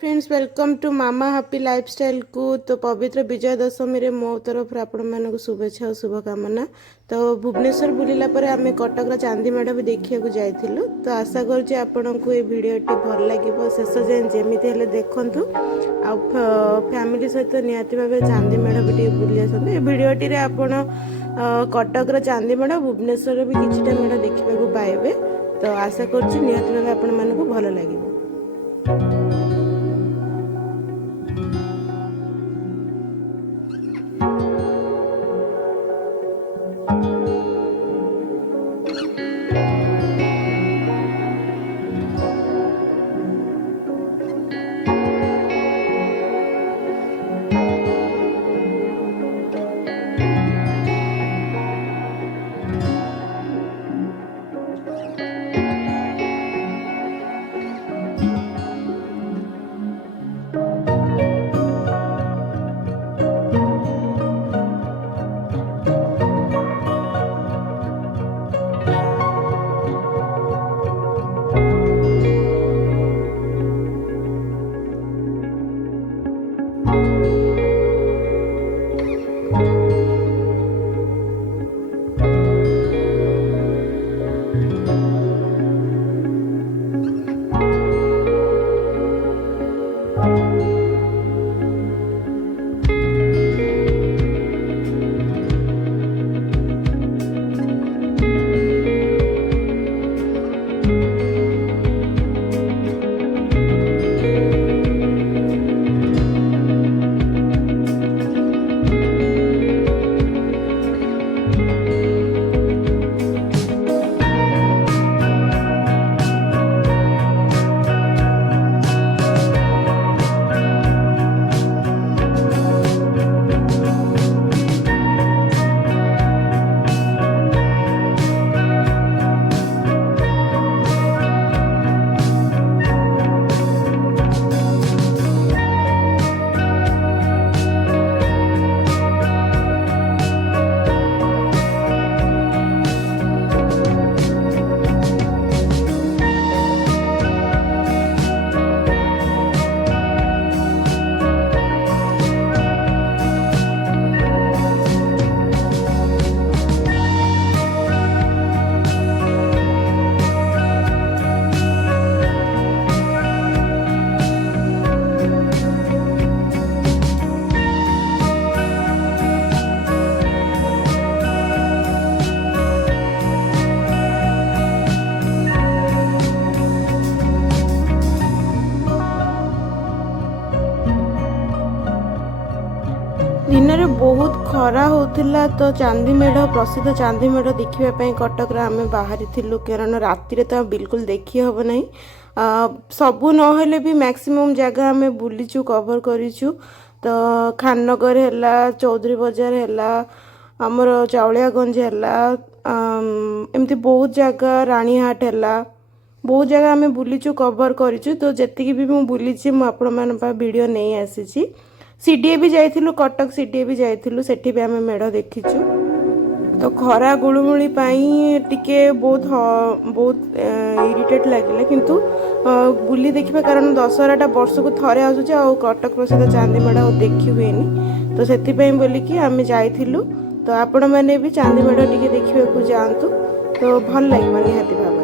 Friends welcome to मामा happy lifestyle को। तो पवित्र विजय दशमी रे मो तरफ आपण मानक शुभेच्छा और शुभकामना। तो भुवनेश्वर बुलिला पर आम कटक चांदी मेढ़ भी देखा जाइलु। तो आशा करुँचे आपण को ये भिडटी भल लगे शेष जाए जमी हेल्ले देखूँ आ फैमिली सहित निहाती भाव चांदी मेढ़ भी बुली आसतु। ये भिडटी आपण कटक चांदी मेढ़ भुवनेश्वर भी किछिटा मेढ़ देखा पाइबे। तो आशा करुँची निहाती भाव आपण मानक भल लगे। दिन में बहुत खरा होता तो चांदी मेढ़ प्रसिद्ध चांदी मेढ़ देखापी कटक आम बाहरी थिलु कारण राति तो बिल्कुल देखी हम ना सबू ना भी मैक्सिमम जगह आम बुलीचु कवर करूँ। तो खाननगर है चौधरी बाजार है आमर चाउलियागंज है एमती बहुत जगह रानीहाट है बहुत जगह आम बुलीचु कवर करूँ। तो जी भी मुझे बुली मुझे वीडियो नहीं आसी सीडीए भी जाइलु कटक सीडीए भी जाइलु सेठी भी आम मेढ़ देखीचु। तो खरा गुलुमुली टिके बहुत बहुत इरिटेट लगे किंतु बुली देखा कारण दशहराटा वर्ष को थरे आसूचे आ कटक प्रसिद्ध चांदी मेढ़ देखी हुए तो से बोलिकी आम जाइलु। तो आपण मैंने भी चांदी मेढ़ टिके देखा जातु तो भल लगे निहाती भाव में।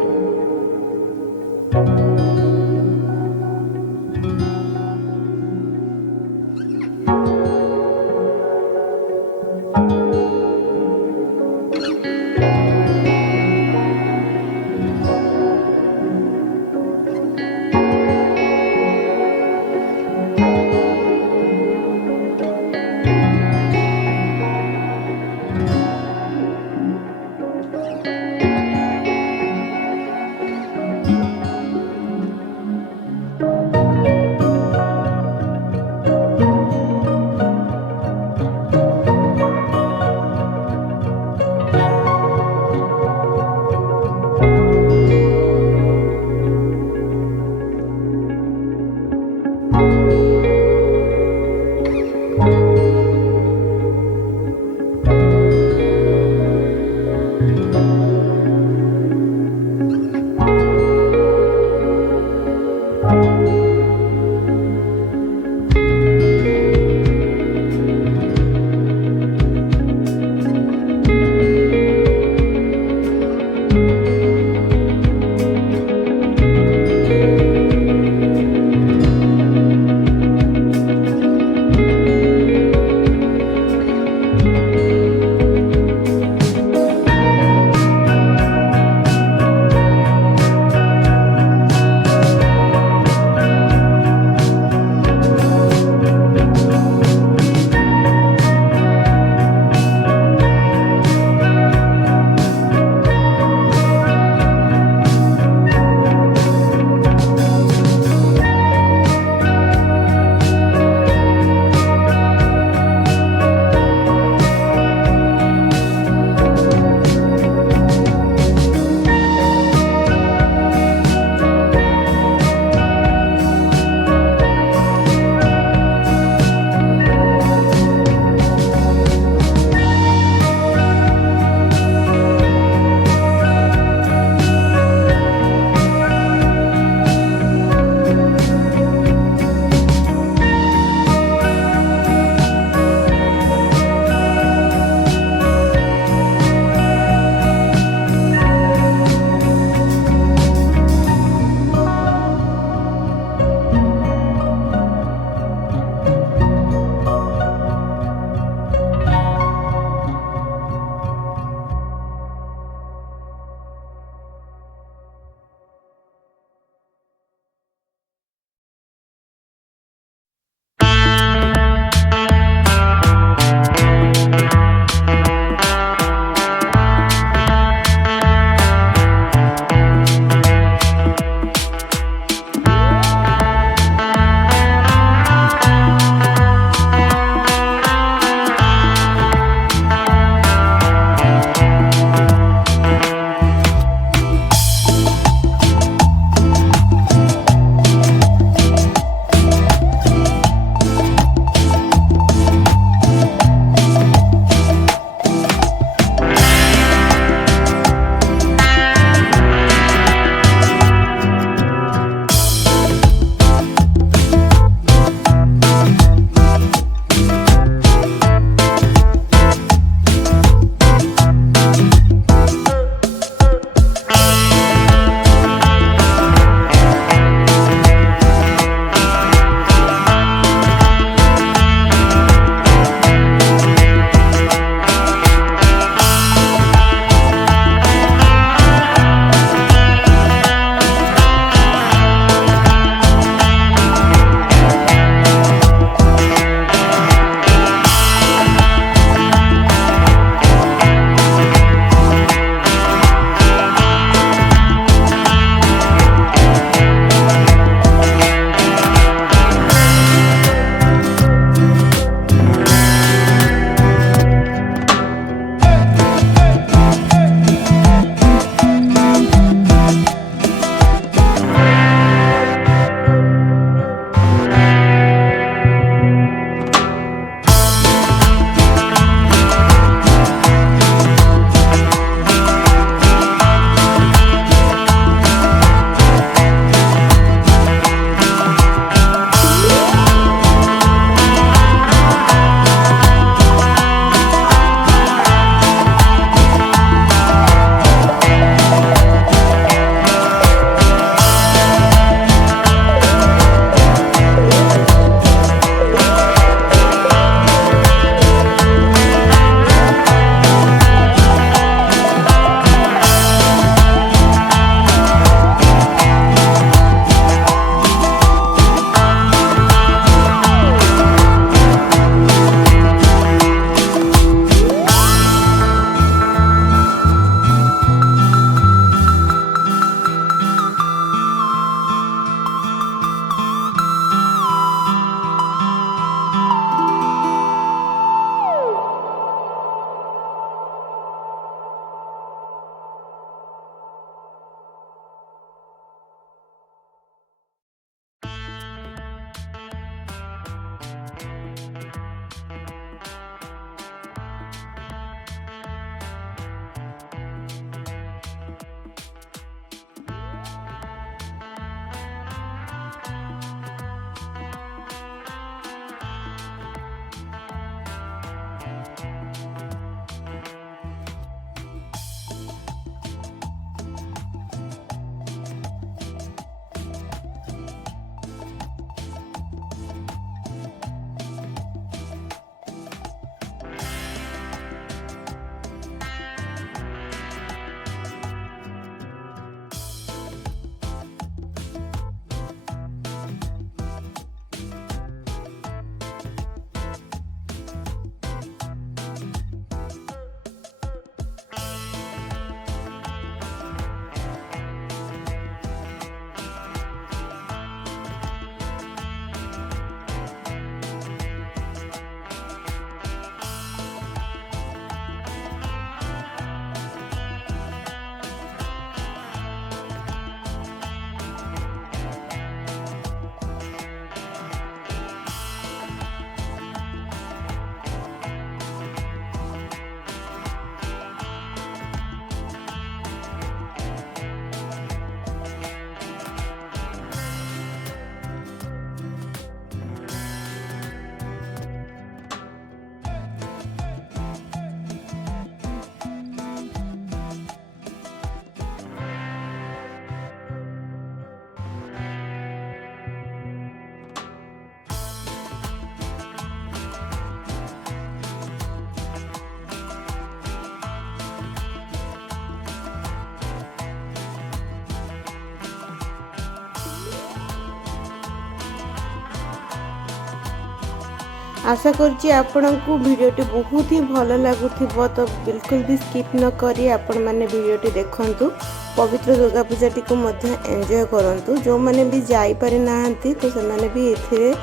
आशा करछि आपनकु वीडियोटी बहुत ही भल लगुथिबो तो बिल्कुल भी स्किप न करी आपण माने वीडियोटी देखंतु पवित्र दुर्गा पूजा टी को मध्य एंजॉय करंतु जो माने भी जाई पारि नाहंती तो से माने भी एथिरे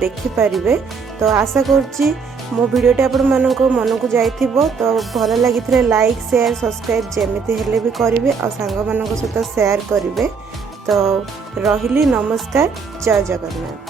देखि परिबे। तो आशा करछि मो वीडियोटी आपण मानको मन को जाइथिबो तो भल लागिथिले लाइक शेयर सब्सक्राइब जेमिति हेले भी करिवे और सांग मानको सहित शेयर करिवे। तो रहिली नमस्कार जय जगन्नाथ।